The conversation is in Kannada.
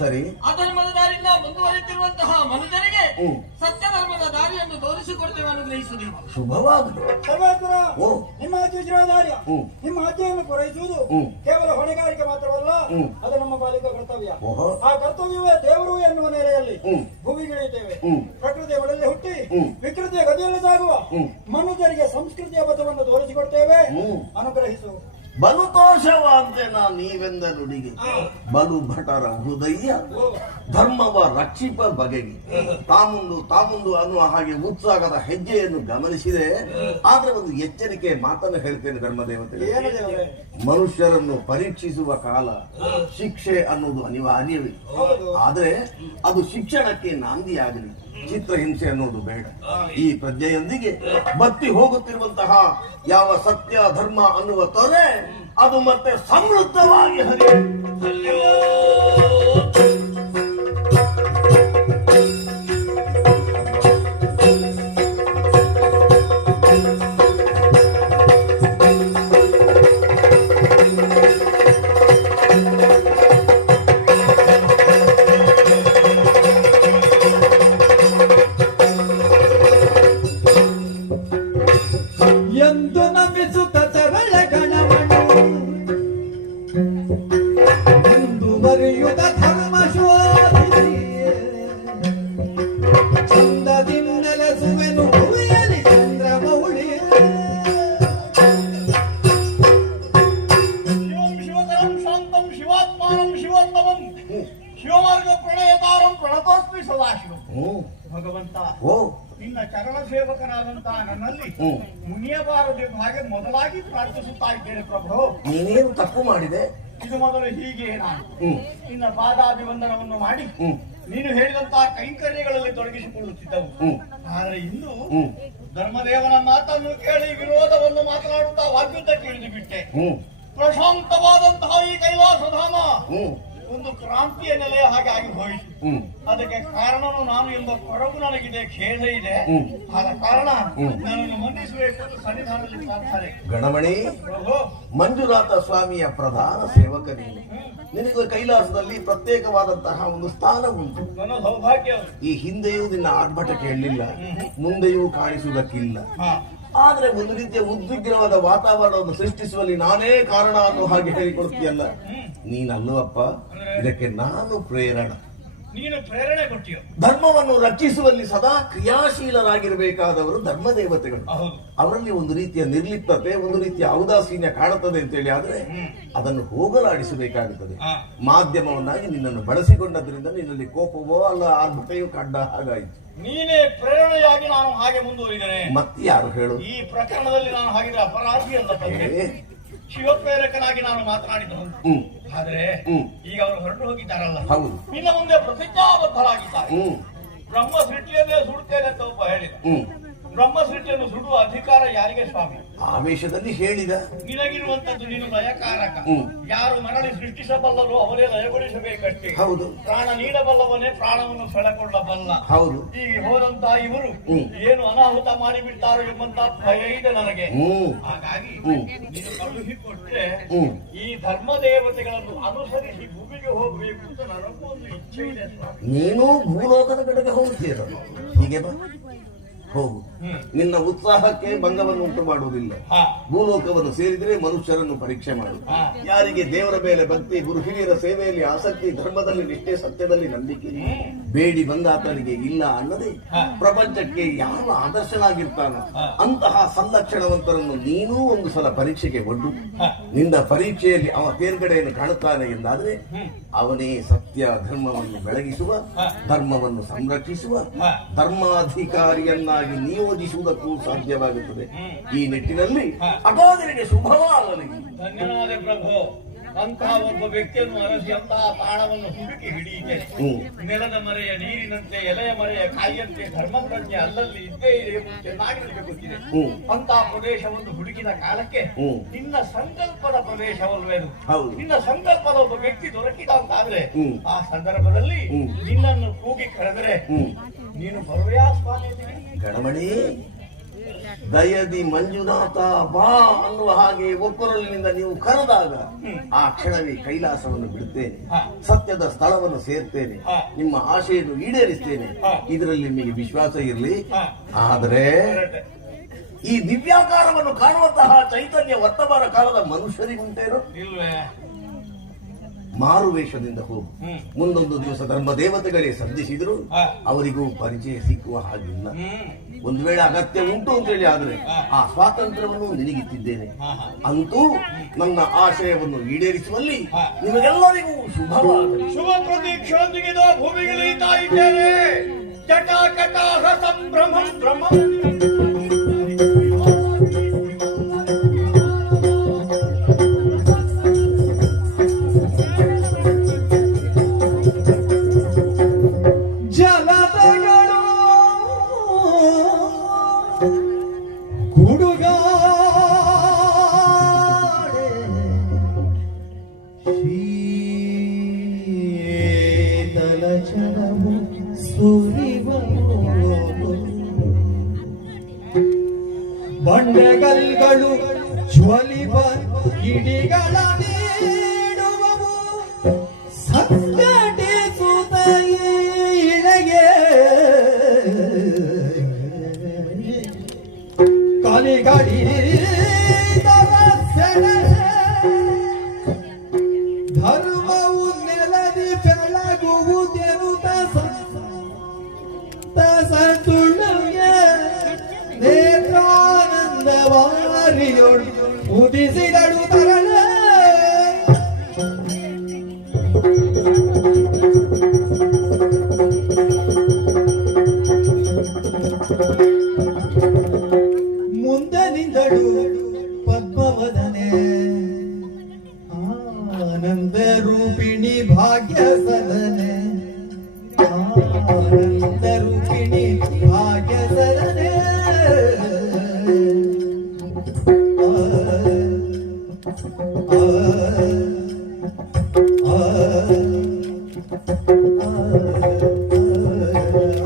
ಸರಿ. ಅಧರ್ಮದ ದಾರಿಯಿಂದ ಮುಂದುವರಿತಿರುವಂತಹ ಮನುಷ್ಯರಿಗೆ ಸತ್ಯ ಧರ್ಮದ ದಾರಿಯನ್ನು ತೋರಿಸಿಕೊಡ್ತೇವೆ ಅನ್ನೋ ಗ್ರಹಿಸುವುದಿಲ್ಲ. ಶುಭವಾಗಲಿ. ನಿಮ್ಮ ಆಚರಿಸಿರುವುದಾರ್ಯ ನಿಮ್ಮ ಆಜ್ಞೆಯನ್ನು ಪೂರೈಸುವುದು ಕೇವಲ ಹೊಣೆಗಾರಿಕೆ ಮಾತ್ರವಲ್ಲ, ಅದು ನಮ್ಮ ಪಾಲಿಕ ಕರ್ತವ್ಯ. ಆ ಕರ್ತವ್ಯವೇ ದೇವರು ಎನ್ನುವ ನೆಲೆಯಲ್ಲಿ ಭೂಮಿಗಿಳಿಯುತ್ತೇವೆ. ಪ್ರಕೃತಿಯ ಒಳಗೆ ಹುಟ್ಟಿ ವಿಕೃತಿಯ ಗದಿಯಲ್ಲಿ ಸಾಗುವ ಮನುಷ್ಯರಿಗೆ ಸಂಸ್ಕೃತಿಯ ಪಥವನ್ನು ತೋರಿಸಿಕೊಡ್ತೇವೆ. ಅನುಗ್ರಹಿಸು. ಬಲು ತೋಷವಂತೆ ನೀವೆಂದ ನುಡಿಗೆ ಬಲು ಭಟರ ಹೃದಯ ಧರ್ಮವ ರಕ್ಷಿಪ ಬಗೆಗೆ ತಾಮುಂದು ಅನ್ನುವ ಹಾಗೆ ಉತ್ಸಾಹದ ಹೆಜ್ಜೆಯನ್ನು ಗಮನಿಸಿದೆ. ಆದ್ರೆ ಒಂದು ಎಚ್ಚರಿಕೆ ಮಾತನ್ನು ಹೇಳ್ತೇನೆ ಧರ್ಮದೇವತೆ. ಮನುಷ್ಯರನ್ನು ಪರೀಕ್ಷಿಸುವ ಕಾಲ ಶಿಕ್ಷೆ ಅನ್ನುವುದು ಅನಿವಾರ್ಯವೇ. ಆದ್ರೆ ಅದು ಶಿಕ್ಷಣಕ್ಕೆ ನಾಂದಿಯಾಗಲಿ. ಚಿತ್ರಹಿಂಸೆ ಅನ್ನೋದು ಬೇಡ. ಈ ಪ್ರಜ್ಞೆಯೊಂದಿಗೆ ಬತ್ತಿ ಹೋಗುತ್ತಿರುವಂತಹ ಯಾವ ಸತ್ಯ ಧರ್ಮ ಅನ್ನುವ ತೊರೆ ಅದು ಮತ್ತೆ ಸಮೃದ್ಧವಾಗಿ ಹರಿಯುತ್ತೆ. ಭಗವಂತ, ನಿನ್ನ ಚರಣ ಸೇವಕನಾದಂತಹ ನನ್ನಲ್ಲಿ ಮುನಿಯಬಾರದೆಂಬ ಹಾಗೆ ಮೊದಲಾಗಿ ಪ್ರಾರ್ಥಿಸುತ್ತಾ ಇದ್ದೇನೆ ಪ್ರಭು. ನೀನೇನು ತಪ್ಪು ಮಾಡಿದೆ? ಇದು ಮೊದಲು ಹೀಗೆ ನಾನು ನಿನ್ನ ಪಾದಾಭಿವಂದನವನ್ನು ಮಾಡಿ ನೀನು ಹೇಳಿದಂತಹ ಕೈಂಕರ್ಯಗಳಲ್ಲಿ ತೊಡಗಿಸಿಕೊಳ್ಳುತ್ತಿದ್ದವು. ಆದರೆ ಇಂದು ಧರ್ಮದೇವನ ಮಾತನ್ನು ಕೇಳಿ ವಿರೋಧವನ್ನು ಮಾತನಾಡುತ್ತಾ ವಾಗ್ಯುದ್ಧಕ್ಕೆ ಇಳಿದು ಬಿಟ್ಟೆ. ಪ್ರಶಾಂತವಾದಂತಹ ಈ ಕೈಲಾಸಧಾಮ ಒಂದು ಕ್ರಾಂತಿಯ ನೆಲೆಯ ಹಾಗೆ ಆಗಿ ಹೋಯಿತು. ಅದಕ್ಕೆ ಕಾರಣನು ನಾನು ಎಂಬ ಕೊರಗು ನನಗಿದೆ, ಖೇದ ಇದೆ. ಆದ ಕಾರಣ ನನ್ನನ್ನು ಮನ್ನಿಸಬೇಕು ಸನ್ನಿಧಾನದಲ್ಲಿ ಪ್ರಾರ್ಥನೆ. ಗಣಮಣಿ, ಮಂಜುನಾಥ ಸ್ವಾಮಿಯ ಪ್ರಧಾನ ಸೇವಕ ನೀನು. ನಿನಗೆ ಕೈಲಾಸದಲ್ಲಿ ಪ್ರತ್ಯೇಕವಾದಂತಹ ಒಂದು ಸ್ಥಾನ ಉಂಟು. ನನ್ನ ಸೌಭಾಗ್ಯ. ಈ ಹಿಂದೆಯೂ ನಿನ್ನ ಆರ್ಭಟ ಕೇಳಲಿಲ್ಲ, ಮುಂದೆಯೂ ಕಾಣಿಸುವುದಕ್ಕಿಲ್ಲ. ಆದ್ರೆ ಒಂದು ರೀತಿಯ ಉದ್ವಿಗ್ನವಾದ ವಾತಾವರಣವನ್ನು ಸೃಷ್ಟಿಸುವಲ್ಲಿ ನಾನೇ ಕಾರಣ ಅನ್ನೋ ಹಾಗೆ ಹೇಳಿಕೊಡ್ತೀಯಲ್ಲ. ನೀನಲ್ಲವಪ್ಪ, ಇದಕ್ಕೆ ನಾನು ಪ್ರೇರಣ. ನೀನು ಪ್ರೇರಣೆ ಕೊಟ್ಟಿಯೋ. ಧರ್ಮವನ್ನು ರಕ್ಷಿಸುವಲ್ಲಿ ಸದಾ ಕ್ರಿಯಾಶೀಲರಾಗಿರಬೇಕಾದವರು ಧರ್ಮದೇವತೆಗಳು. ಅವರಲ್ಲಿ ಒಂದು ರೀತಿಯ ನಿರ್ಲಿಪ್ತತೆ, ಒಂದು ರೀತಿಯ ಔದಾಸೀನ್ಯ ಕಾಣುತ್ತದೆ ಅಂತೇಳಿ ಆದ್ರೆ ಅದನ್ನು ಹೋಗಲಾಡಿಸಬೇಕಾಗುತ್ತದೆ. ಮಾಧ್ಯಮವನ್ನಾಗಿ ನಿನ್ನನ್ನು ಬಳಸಿಕೊಂಡದ್ರಿಂದ ನಿನ್ನಲ್ಲಿ ಕೋಪವೋ ಅಲ್ಲ ಆರ್ಭಟೆಯೋ ಕಂಡ ಹಾಗಾಯಿತು. ನೀನೇ ಪ್ರೇರಣೆಯಾಗಿ ನಾನು ಹಾಗೆ ಮುಂದುವರಿದರೆ ಮತ್ತೆ ಯಾರು ಹೇಳು? ಈ ಪ್ರಕರಣದಲ್ಲಿ ನಾನು ಹಾಗಿದ್ರೆ ಅಪರಾಧಿ ಅಂತ ಶಿವಪ್ರೇರಕನಾಗಿ ನಾನು ಮಾತನಾಡಿದ್ದು. ಆದ್ರೆ ಈಗ ಅವರು ಹೊರಟು ಹೋಗಿದ್ದಾರಲ್ಲ, ನಿನ್ನ ಮುಂದೆ ಪ್ರತಿಜ್ಞಾಬದ್ಧರಾಗಿದ್ದಾರೆ. ಬ್ರಹ್ಮ ಸೃಷ್ಟಿಯನ್ನೇ ಸುಡುತ್ತೇನೆ ಅಂತ ಒಬ್ಬ ಹೇಳಿದ. ಬ್ರಹ್ಮ ಸೃಷ್ಟಿಯನ್ನು ಸುಡುವ ಅಧಿಕಾರ ಯಾರಿಗೆ ಸ್ವಾಮಿ? ಆವೇಶದಲ್ಲಿ ಹೇಳಿದ. ನಿನಗಿರುವಂತದ್ದು ನೀನು ಲಯಕಾರಕ. ಯಾರು ಮರಳಿ ಸೃಷ್ಟಿಸಬಲ್ಲರು ಅವರೇ ಲಯಗೊಳಿಸಬೇಕಷ್ಟೇ. ಹೌದು. ಪ್ರಾಣ ನೀಡಬಲ್ಲವನೇ ಪ್ರಾಣವನ್ನು ಸೆಳೆಕೊಳ್ಳಬಲ್ಲ. ಹೌದು. ಈಗ ಹೋದಂತ ಇವರು ಏನು ಅನಾಹುತ ಮಾಡಿಬಿಡ್ತಾರೋ ಎಂಬಂತ ಭಯ ಇದೆ ನನಗೆ. ಹಾಗಾಗಿ ನೀನು ಕಳುಹಿಕೊಟ್ರೆ ಈ ಧರ್ಮ ದೇವತೆಗಳನ್ನು ಅನುಸರಿಸಿ ಭೂಮಿಗೆ ಹೋಗಬೇಕು ಅಂತ ನನಗೂ ಒಂದು ಇಚ್ಛೆ ಇದೆ. ನೀನು ಭೂಲೋಕದ ಕಡೆಗೆ ಹೋಗ್ತೀರ. ಹೀಗೆ ಬಾ, ಹೋಗು. ನಿನ್ನ ಉತ್ಸಾಹಕ್ಕೆ ಭಂಗವನ್ನು ಉಂಟು ಮಾಡುವುದಿಲ್ಲ. ಭೂಲೋಕವನ್ನು ಸೇರಿದರೆ ಮನುಷ್ಯರನ್ನು ಪರೀಕ್ಷೆ ಮಾಡು. ಯಾರಿಗೆ ದೇವರ ಮೇಲೆ ಭಕ್ತಿ, ಗುರು ಹಿರಿಯರ ಸೇವೆಯಲ್ಲಿ ಆಸಕ್ತಿ, ಧರ್ಮದಲ್ಲಿ ನಿಷ್ಠೆ, ಸತ್ಯದಲ್ಲಿ ನಂಬಿಕೆ, ಬೇಡಿ ಬಂದಾತನಿಗೆ ಇಲ್ಲ ಅನ್ನದೆ ಪ್ರಪಂಚಕ್ಕೆ ಯಾವ ಆದರ್ಶನಾಗಿರ್ತಾನೋ ಅಂತಹ ಸಂಲಕ್ಷಣವಂತರನ್ನು ನೀನೂ ಒಂದು ಸಲ ಪರೀಕ್ಷೆಗೆ ಒಡ್ಡು. ನಿನ್ನ ಪರೀಕ್ಷೆಯಲ್ಲಿ ಅವ ತೇರ್ಗಡೆಯನ್ನು ಕಾಣುತ್ತಾನೆ ಎಂದಾದ್ರೆ ಅವನೇ ಸತ್ಯ ಧರ್ಮವನ್ನು ಬೆಳಗಿಸುವ, ಧರ್ಮವನ್ನು ಸಂರಕ್ಷಿಸುವ, ಧರ್ಮಾಧಿಕಾರಿಯನ್ನಾಗಿ ನಿಯೋಜಿಸುವುದಕ್ಕೂ ಸಾಧ್ಯವಾಗುತ್ತದೆ. ಈ ನಿಟ್ಟಿನಲ್ಲಿ ಅಗಾಧರಿಗೆ ಶುಭವಾಗಲಿ. ಧನ್ಯವಾದ ಪ್ರಭು. ಅಂತಹ ಒಬ್ಬ ವ್ಯಕ್ತಿಯನ್ನು ಅರಸಿ ಅಂತಹ ತಾಣವನ್ನು ಹುಡುಕಿ ಹಿಡಿಯುತ್ತೇನೆ. ನೆಲದ ಮರೆಯ ನೀರಿನಂತೆ, ಎಲೆಯ ಮರೆಯ ಕಾಯಿಯಂತೆ ಧರ್ಮ ಪ್ರಜ್ಞೆ ಅಲ್ಲಲ್ಲಿ ಇದ್ದೇ ಇದೆ ಚೆನ್ನಾಗಿ ನನಗೆ ಗೊತ್ತಿದೆ. ಅಂತಹ ಪ್ರದೇಶವನ್ನು ಹುಡುಕಿದ ಕಾಲಕ್ಕೆ ನಿನ್ನ ಸಂಕಲ್ಪದ ಪ್ರದೇಶವಲ್ವೇನು? ನಿನ್ನ ಸಂಕಲ್ಪದ ಒಬ್ಬ ವ್ಯಕ್ತಿ ದೊರಕಿದ ಅಂತಾದ್ರೆ ಆ ಸಂದರ್ಭದಲ್ಲಿ ನಿನ್ನನ್ನು ಕೂಗಿ ಕರೆದರೆ ನೀನು ಬರುವೆಯಾ ಸ್ವಾಮಿ? ಗಣಮಣಿ, ದಯದಿ ಮಂಜುನಾಥ ಬಾ ಅನ್ನುವ ಹಾಗೆ ಒಬ್ಬರಲ್ಲಿನಿಂದ ನೀವು ಕರೆದಾಗ ಆ ಕ್ಷಣವೇ ಕೈಲಾಸವನ್ನು ಬಿಡುತ್ತೇನೆ, ಸತ್ಯದ ಸ್ಥಳವನ್ನು ಸೇರ್ತೇನೆ, ನಿಮ್ಮ ಆಶೆಯನ್ನು ಈಡೇರಿಸ್ತೇನೆ. ಇದರಲ್ಲಿ ನಿಮಗೆ ವಿಶ್ವಾಸ ಇರಲಿ. ಆದರೆ ಈ ದಿವ್ಯಾಕಾರವನ್ನು ಕಾಣುವಂತಹ ಚೈತನ್ಯ ವರ್ತಮಾನ ಕಾಲದ ಮನುಷ್ಯರಿಗುಂಟೇನೋ? ಇಲ್ವೇ? ಮಾರುವೇಷದಿಂದ ಹೋಗು. ಮುಂದೊಂದು ದಿವಸ ಧರ್ಮ ದೇವತೆಗಳೇ ಸಂಧಿಸಿದ್ರು ಅವರಿಗೂ ಪರಿಚಯ ಸಿಕ್ಕುವ ಹಾಗಿಲ್ಲ. ಒಂದು ವೇಳೆ ಅಗತ್ಯ ಉಂಟು ಅಂತೇಳಿ ಆದ್ರೆ ಆ ಸ್ವಾತಂತ್ರ್ಯವನ್ನು ನಿನಗಿತ್ತಿದ್ದೇನೆ. ಅಂತೂ ನನ್ನ ಆಶಯವನ್ನು ಈಡೇರಿಸುವಲ್ಲಿ ನಿಮಗೆಲ್ಲರಿಗೂ ಶುಭವಾಗಲಿ. ಶುಭ ಪ್ರತೀಕ್ಷೆಯೊಂದಿಗೆ ಭೂಮಿಗಿಳಿಯುತ್ತಾ ಇದ್ದೇನೆ. ಜಟಾಕಟಾಹ ಸಂಭ್ರಮಂ ಭ್ರಮಂ. ಬಂಡೆಗಲ್ಗಳು ಜ್ವಲಿವ ಕಿಡಿಗಳ ನೀಡುವವು ಸಂಘಟಿಸುತ್ತ ಇಳೆಗೆ ಕಲಿಗಡಿ ಧರ್ಮವು ನೆಲದಿ ಬೆಳಗುವುದೆನುತ ಸಂತುಳುಗೆ ನೇತ್ರಾನಂದವಾರಿಯೊಳು ಉದಿಸಿದಳು ತರಳ. ಮುಂದೆ ನಿಂದಳು